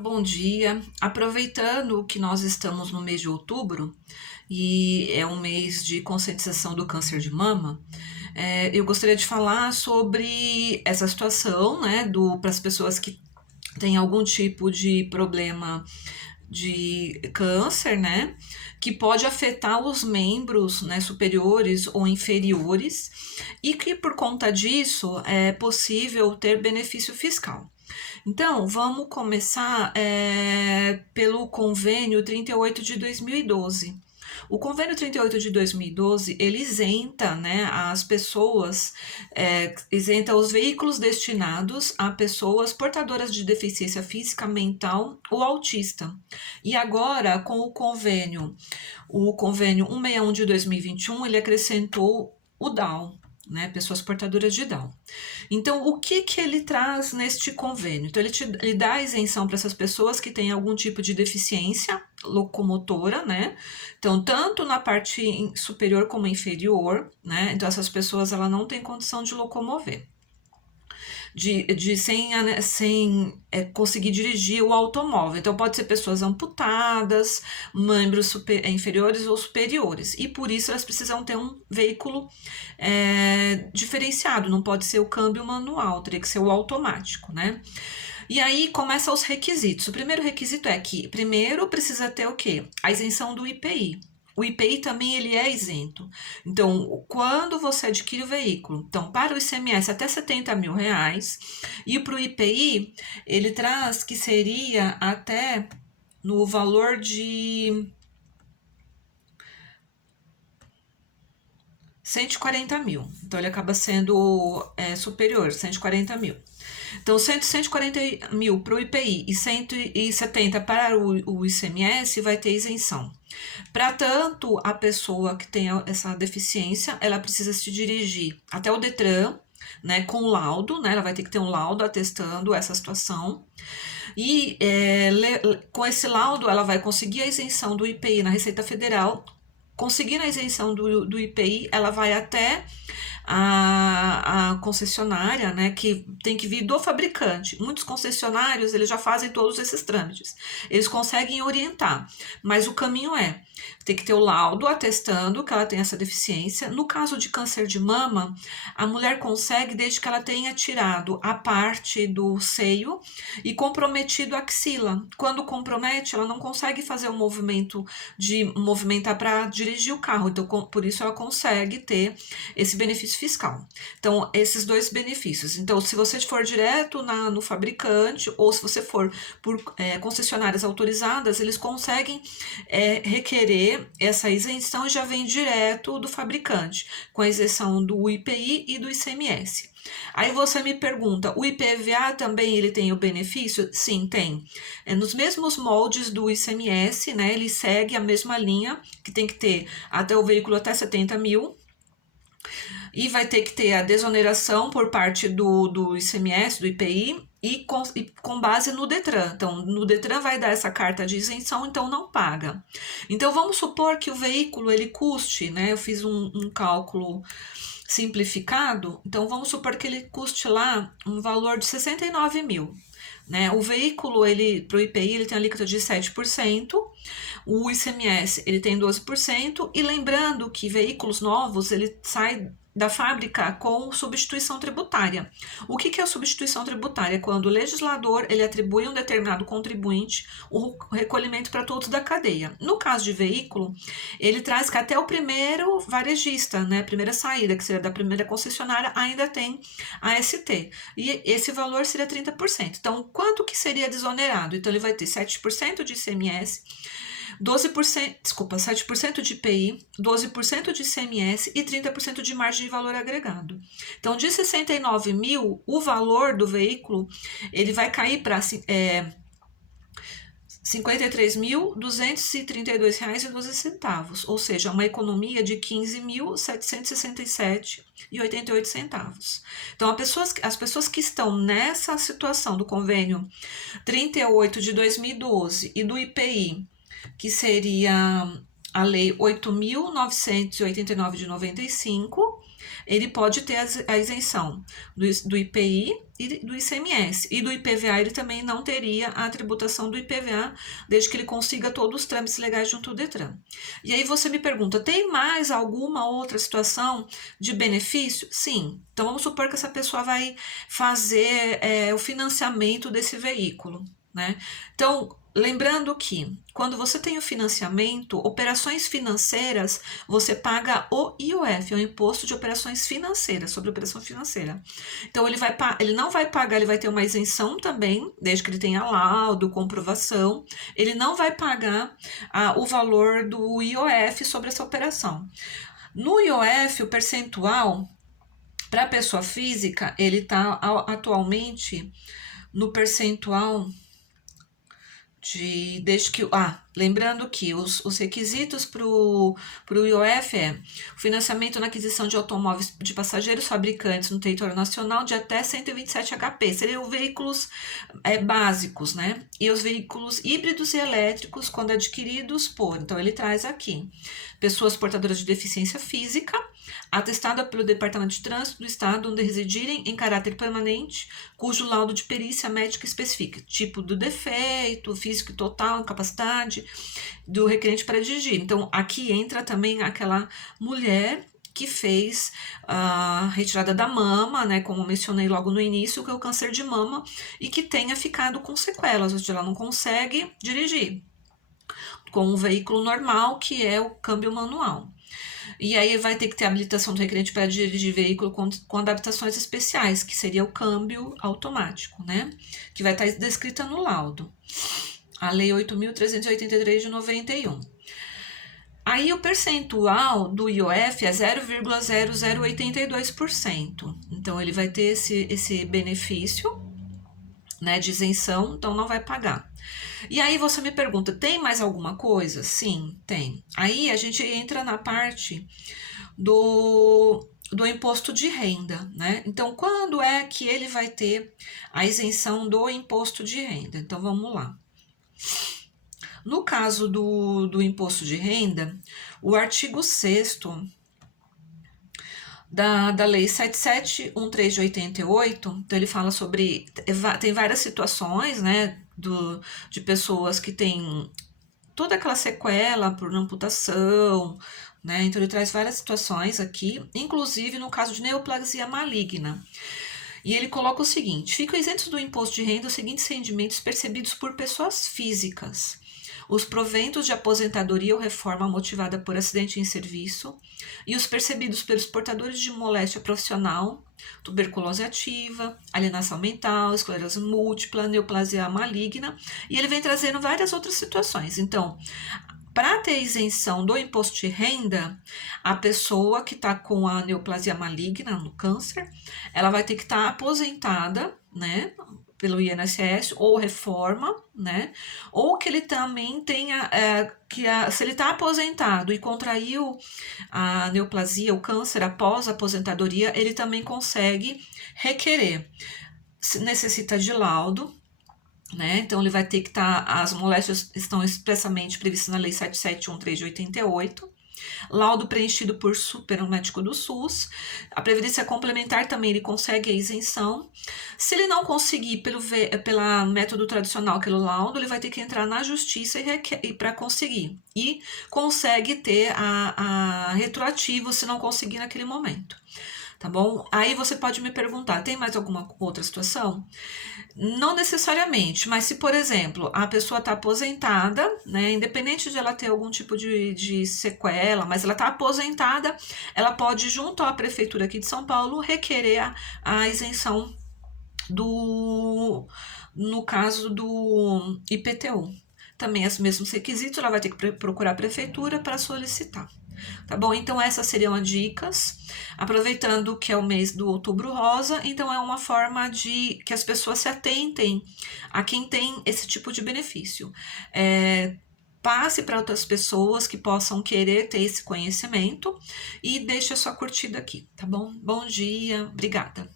Bom dia. Aproveitando que nós estamos no mês de outubro e é um mês de conscientização do câncer de mama, eu gostaria de falar sobre essa situação, né, para as pessoas que têm algum tipo de problema de câncer, né, que pode afetar os membros, né, superiores ou inferiores e que por conta disso é possível ter benefício fiscal. Então, vamos começar pelo convênio 38 de 2012. O convênio 38 de 2012, ele isenta, né, as pessoas, isenta os veículos destinados a pessoas portadoras de deficiência física, mental ou autista. E agora, com o convênio 161 de 2021, ele acrescentou o Down, né, pessoas portadoras de Down. Então, o que que ele traz neste convênio? Então, ele dá isenção para essas pessoas que têm algum tipo de deficiência locomotora, né? Então, tanto na parte superior como inferior, né? Então, essas pessoas ela não tem condição de locomover. Sem conseguir dirigir o automóvel. Então, pode ser pessoas amputadas, membros inferiores ou superiores. E por isso elas precisam ter um veículo diferenciado, não pode ser o câmbio manual, teria que ser o automático, né? E aí começam os requisitos. O primeiro requisito é que, primeiro, precisa ter o quê? A isenção do IPI. O IPI também ele é isento. Então, quando você adquire o veículo, então para o ICMS até 70 mil reais, e para o IPI, ele traz que seria até no valor de 140 mil. Então, ele acaba sendo superior, 140 mil. Então, 140 mil para o IPI e 170 para o ICMS vai ter isenção. Para tanto, a pessoa que tem essa deficiência, ela precisa se dirigir até o Detran, né, com laudo, né, ela vai ter que ter um laudo atestando essa situação. E com esse laudo, ela vai conseguir a isenção do IPI na Receita Federal. Conseguindo a isenção do IPI, ela vai até a concessionária, né, que tem que vir do fabricante. Muitos concessionários, eles já fazem todos esses trâmites. Eles conseguem orientar, mas o caminho tem que ter o laudo atestando que ela tem essa deficiência. No caso de câncer de mama, a mulher consegue desde que ela tenha tirado a parte do seio e comprometido a axila. Quando compromete, ela não consegue fazer o movimento de movimentar para dirigir o carro. Então, por isso ela consegue ter esse benefício fiscal. Então, esses dois benefícios. Então, se você for direto no fabricante ou se você for por concessionárias autorizadas, eles conseguem requerer essa isenção e já vem direto do fabricante, com a isenção do IPI e do ICMS. Aí você me pergunta, o IPVA também ele tem o benefício? Sim, tem. Nos mesmos moldes do ICMS, né? Ele segue a mesma linha, que tem que ter até o veículo até 70 mil, e vai ter que ter a desoneração por parte do ICMS, do IPI, e com base no Detran. Então, no Detran vai dar essa carta de isenção, então não paga. Então, vamos supor que o veículo ele custe, né? Eu fiz um cálculo simplificado, então vamos supor que ele custe lá um valor de 69 mil. Né? O veículo, para o IPI, ele tem a alíquota de 7%, o ICMS ele tem 12%, e lembrando que veículos novos, ele sai da fábrica com substituição tributária. O que é a substituição tributária? Quando o legislador ele atribui a um determinado contribuinte o recolhimento para todos da cadeia. No caso de veículo, ele traz que até o primeiro varejista, né, a primeira saída, que seria da primeira concessionária, ainda tem a ST. E esse valor seria 30%. Então, quanto que seria desonerado? Então, ele vai ter 7% de ICMS, 7% de IPI, 12% de ICMS e 30% de margem de valor agregado. Então, de 69 mil, o valor do veículo ele vai cair para R$ 53.232,12, ou seja, uma economia de R$ 15.767,88. Então, as pessoas que estão nessa situação do convênio 38 de 2012 e do IPI, que seria a lei 8.989 de 95, ele pode ter a isenção do IPI e do ICMS. E do IPVA ele também não teria a tributação do IPVA, desde que ele consiga todos os trâmites legais junto ao Detran. E aí você me pergunta, tem mais alguma outra situação de benefício? Sim. Então vamos supor que essa pessoa vai fazer o financiamento desse veículo, né? Então, lembrando que quando você tem o financiamento, operações financeiras, você paga o IOF, é o Imposto de Operações Financeiras, sobre operação financeira. Então, ele não vai pagar, ele vai ter uma isenção também, desde que ele tenha laudo, comprovação. Ele não vai pagar o valor do IOF sobre essa operação. No IOF, o percentual para a pessoa física, ele está atualmente no percentual desde que. Lembrando que os requisitos para o IOF é o financiamento na aquisição de automóveis de passageiros fabricantes no território nacional de até 127 HP. Seriam veículos básicos, né? E os veículos híbridos e elétricos, quando adquiridos por. Então, ele traz aqui pessoas portadoras de deficiência física, atestada pelo Departamento de Trânsito do Estado, onde residirem em caráter permanente, cujo laudo de perícia médica especifica tipo do defeito, físico e total, incapacidade do requerente para dirigir. Então, aqui entra também aquela mulher que fez a retirada da mama, né, como mencionei logo no início, que é o câncer de mama, e que tenha ficado com sequelas, ou seja, ela não consegue dirigir com um veículo normal, que é o câmbio manual. E aí vai ter que ter habilitação do requerente para dirigir veículo com adaptações especiais, que seria o câmbio automático, né? Que vai estar descrita no laudo. A Lei 8.383 de 91. Aí o percentual do IOF é 0,0082%. Então ele vai ter esse benefício, né, de isenção, então não vai pagar. E aí você me pergunta, tem mais alguma coisa? Sim, tem. Aí a gente entra na parte do imposto de renda, né? Então, quando é que ele vai ter a isenção do imposto de renda? Então, vamos lá. No caso do imposto de renda, o artigo 6º da Lei 7713 de 88, então ele fala sobre, tem várias situações, né, de pessoas que têm toda aquela sequela por amputação, né, então ele traz várias situações aqui, inclusive no caso de neoplasia maligna. E ele coloca o seguinte: ficam isentos do imposto de renda os seguintes rendimentos percebidos por pessoas físicas: os proventos de aposentadoria ou reforma motivada por acidente em serviço e os percebidos pelos portadores de moléstia profissional, tuberculose ativa, alienação mental, esclerose múltipla, neoplasia maligna, e ele vem trazendo várias outras situações. Então, para ter isenção do imposto de renda, a pessoa que está com a neoplasia maligna, no câncer, ela vai ter que estar aposentada, né, pelo INSS, ou reforma, né, ou que ele também tenha, se ele está aposentado e contraiu a neoplasia, o câncer, após a aposentadoria, ele também consegue requerer. Se necessita de laudo, né? Então ele vai ter que estar, as moléstias estão expressamente previstas na Lei 7713 de 88, laudo preenchido por um médico do SUS, a Previdência Complementar também ele consegue a isenção. Se ele não conseguir pelo método tradicional, aquele laudo, ele vai ter que entrar na justiça e para conseguir, e consegue ter a retroativo se não conseguir naquele momento. Tá bom? Aí você pode me perguntar, tem mais alguma outra situação? Não necessariamente, mas se, por exemplo, a pessoa está aposentada, né, independente de ela ter algum tipo de sequela, mas ela está aposentada, ela pode, junto à Prefeitura aqui de São Paulo, requerer a isenção no caso do IPTU. Também os mesmos requisitos, ela vai ter que procurar a Prefeitura para solicitar. Tá bom? Então essas seriam as dicas. Aproveitando que é o mês do Outubro Rosa, então é uma forma de que as pessoas se atentem a quem tem esse tipo de benefício. Passe para outras pessoas que possam querer ter esse conhecimento e deixe a sua curtida aqui, tá bom? Bom dia, obrigada.